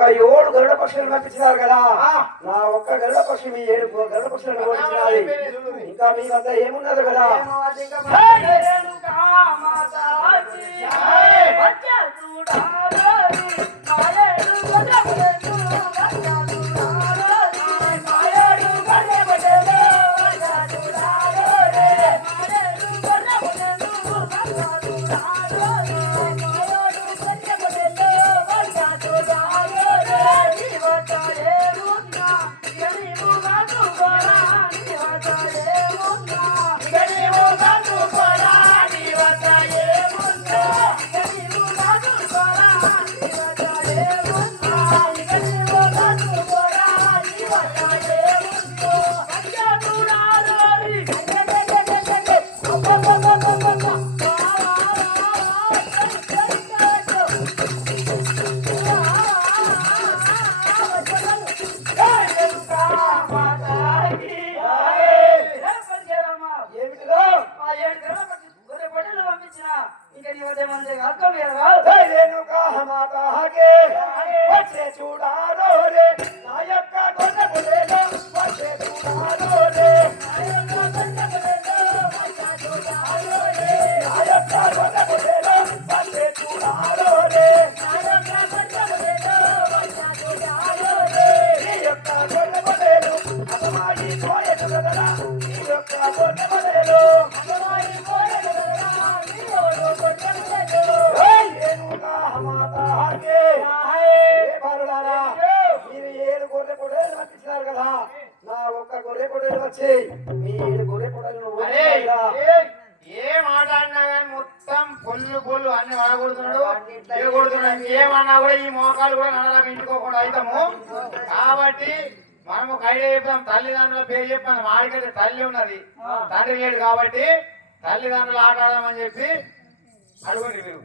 ఇంకా 7 గరుడ పక్షులు పంపించినారు కదా నా ఒక్క గరుడ పక్షి మీ 7 గరుడ పక్షులను ఓడించినాయి ఇంకా మీ వద్ద ఏమున్నది కదా ఏ మాట్లాడినా కానీ మొత్తం పొల్లు అన్ని వాడగొడుతున్నాడు ఏమన్నా కూడా ఈ మోకాలు కూడా నడలమించుకోకుండా అవుతాము కాబట్టి మనము ఒక ఐడియా చెప్తాం తల్లిదండ్రుల పేరు చెప్పాను వాడికైతే తల్లి ఉన్నది తండ్రి లేడు కాబట్టి తల్లిదండ్రులు ఆట ఆడమని చెప్పి అడుగుండి మీరు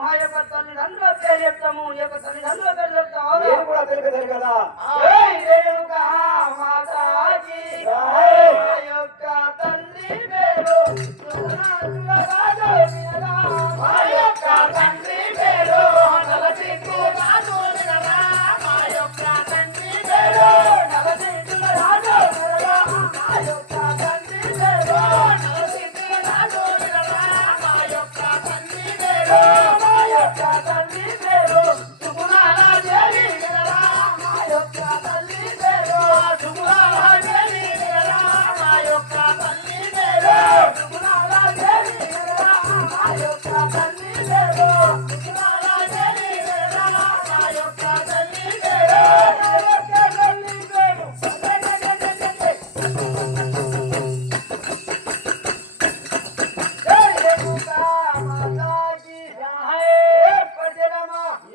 మా యొక్క తల్లిదండ్రుల పేరు చెప్తాము ఈ యొక్క తల్లిదండ్రుల పేరు చెప్తాము కూడా తెలిపేదారు కదా మా యొక్క తండ్రి పేరు మా యొక్క తండ్రి పేరు నలసిక్కు రాజు వినరా మా యొక్క తండ్రి పేరు నలసిక్కుల రాజు వినరా మా యొక్క తండ్రి పేరు నలసిక్కు రాజు వినరా మా యొక్క తండ్రి పేరు మా యొక్క తండ్రి పేరు సుగుణాల దేవి వినరా మా యొక్క తల్లి పేరు సుగుణాల దేవి వినరా మా యొక్క తల్లి పేరు సుగుణాల దేవి వినరా మా యొక్క తల్లి పేరు సుగుణాల దేవి వినరా మా యొక్క తల్లి పేరు మా యొక్క తల్లి పేరు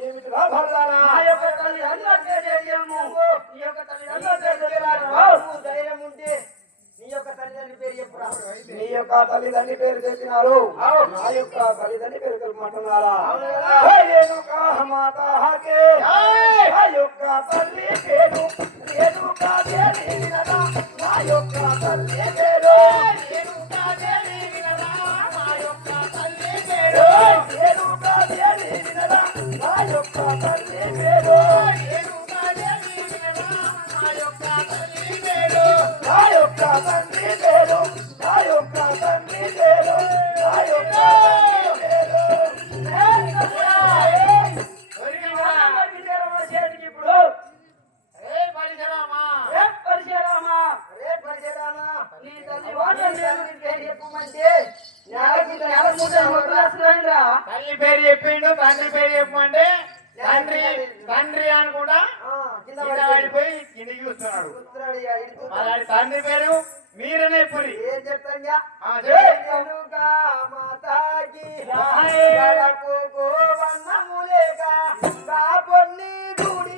ఏమిటిరా భరదానా ధైర్యం ఉంటే నీ యొక్క తల్లిదండ్రి పేరు చెప్పురా నీ యొక్క తల్లిదండ్రి పేరు చెప్పినారు నా యొక్క తల్లిదండ్రి పేరు తెలుపుమంటున్నారా మాత హాకే నా యొక్క తల్లి పేరు రేణుకా దేవి వినరా నా యొక్క తల్లి పేరు రేణుకా దేవి వినరా మా యొక్క తల్లి పేరు రేణుకా దేవి వినరా నా యొక్క తల్లి పేరు రేణుకా దేవి వినరా మా యొక్క తల్లి పేరు నా యొక్క తండ్రి పేరు నా యొక్క తండ్రి పేరు నా యొక్క తండ్రి పేరు ఇప్పుడు ఏ పరిశరామా పరిశీలమా నీ తల్లి వాటర్ పేరు చెప్పమంటే తల్లి పేరు చెప్పిండు తండ్రి పేరు చెప్పమంటే తండ్రి తండ్రి అని కూడా కింద పడిపోయి కిందికి చూస్తున్నాడు మరి తండ్రి పేరు మీరనే పురి ఏం చెప్తాంగా మాతాకి వన్నములేక కాపొన్ని గుడి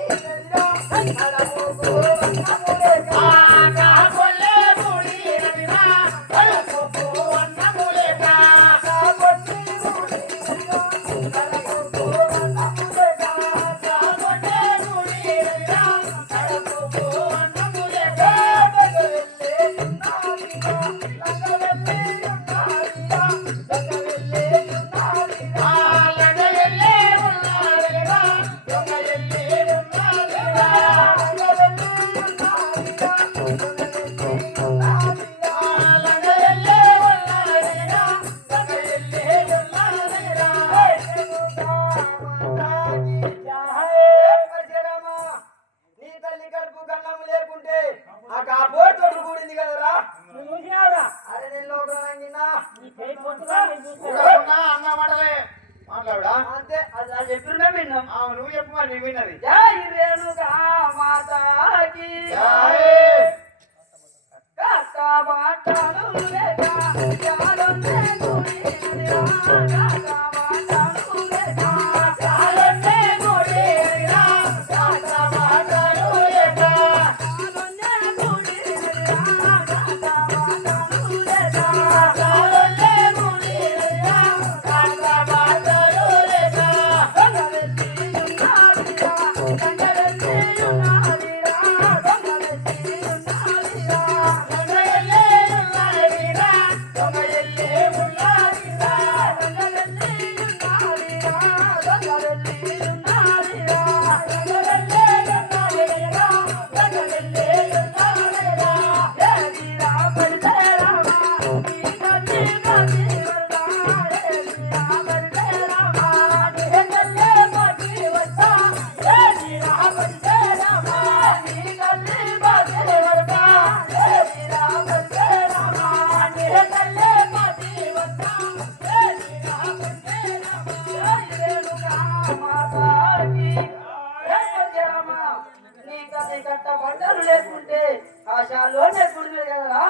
వెళ్ళే దేవుడా అంతే అది చెప్పిన విన్నాం. నువ్వు చెప్పు మరి నువ్వు విన్నది జై రేణుకా మాతాకి కాక బాటలు లేక చాలొన్నే గుడి నదిరా కాక బాటలు లేక చాలొన్నే గుడి నదిరా కాక బాటలు లేక చాలొన్నే గుడి నదిరా కాక బాటలు లేక చాలొన్నే గుడి నదిరా కాక బాటలు లేక దొంగలెత్తి ఉన్నారిరా దొంగలెత్తి ఉన్నారిరా దొంగలెత్తి ఉన్నారిరా బట్టలు లేకుంటే ఆ శాలోనే గుడి కదరా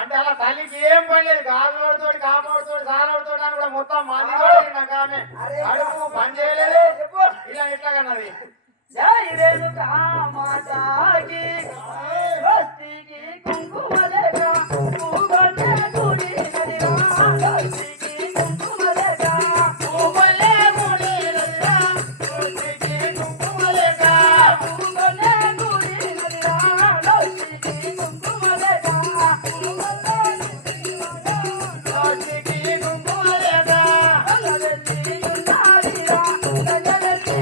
అంటే అలా తల్లికి ఏం పని లేదు గాజుతోటి కాపాడుతోటి సాలవుతోటి అని కూడా మొత్తం మంది ఆమె అడుగు పని చేయలేదు ఇలా ఎట్లా కన్నది జై రేణుకా మాతాకి స్వస్తికి కుంకుమ లేక పూగొల్లే గుడి నదిరా స్వస్తికి కుంకుమ లేక పూగొల్లే గుడి నదిరా స్వస్తికి కుంకుమ లేక పూగొల్లే గుడి నదిరా స్వస్తికి కుంకుమ లేక స్వస్తికి కుంకుమ లేక గంగలెత్తి ఉన్నారిరా గంగలెత్తి